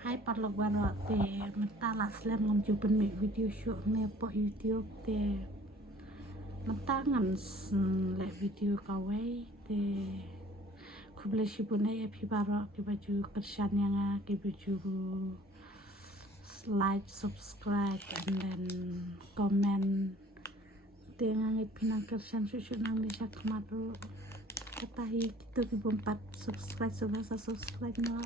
Hai parlawan te mentala slam ngom juben me video show ne po YouTube te mentangan le video kawai te kuble shibune ya pibaro ke baju kersan yang ke baju like, subscribe and then comment te ngangi pinang kersan susu nang desa kematu katahi gitu ke bompat subscribe no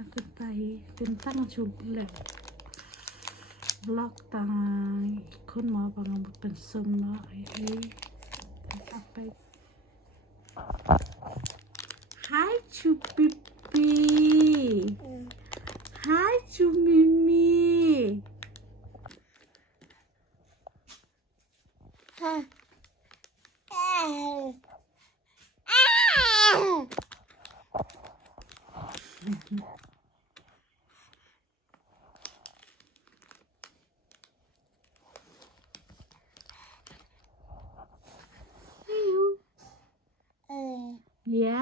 aku tahu tentang coba vlog tang ikon mau pangambut pensum no ini sampai hai cupipi hai cumimi ya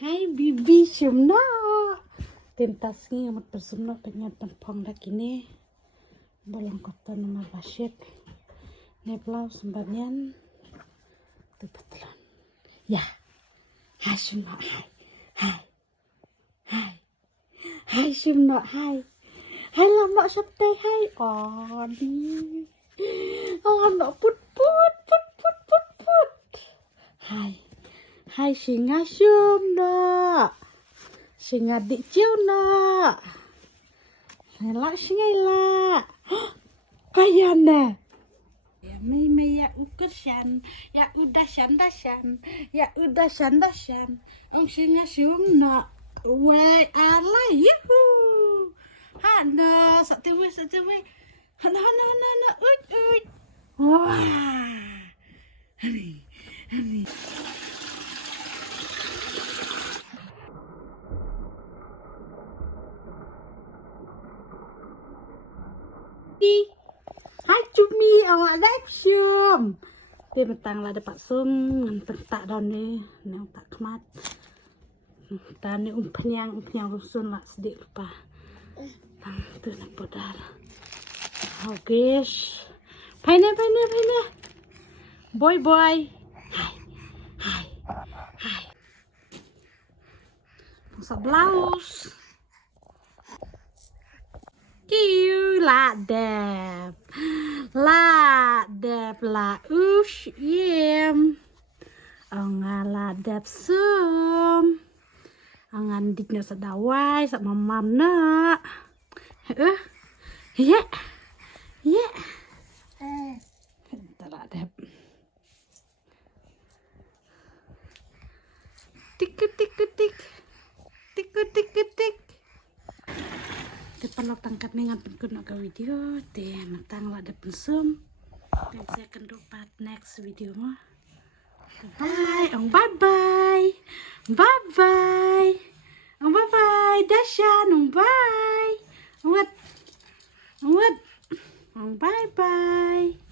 hai bibi sumno tentasnya amat bersumno pengen tempong lagi nih bolong kota nama basyek neblau sembanian tebetulan ya hai sumno hai sumno hai lama sampai hai di lama put hai singa sumno singa di ciu no la singa la kayane ya mei ya ukersan ya udah shan ya udah shan ang singa sumno we ala yuhu hana satewe hana ut wah hani hai cumi awak live zoom dia betang lah dapat zoom ngantek tak doni nang tak kemat tani umpenyang rusun lah sedikit lupa tang tu nak podar oh guys paine boy hai masa blouse kiu la dep la ush yem la dep sum angan diknya sedawai sak mamam na ya la dep tik depan lo tangkat nih ngantin kuna ke video teh matang lah ada pensum dan saya akan dapat next video mah bye Dashan bye bye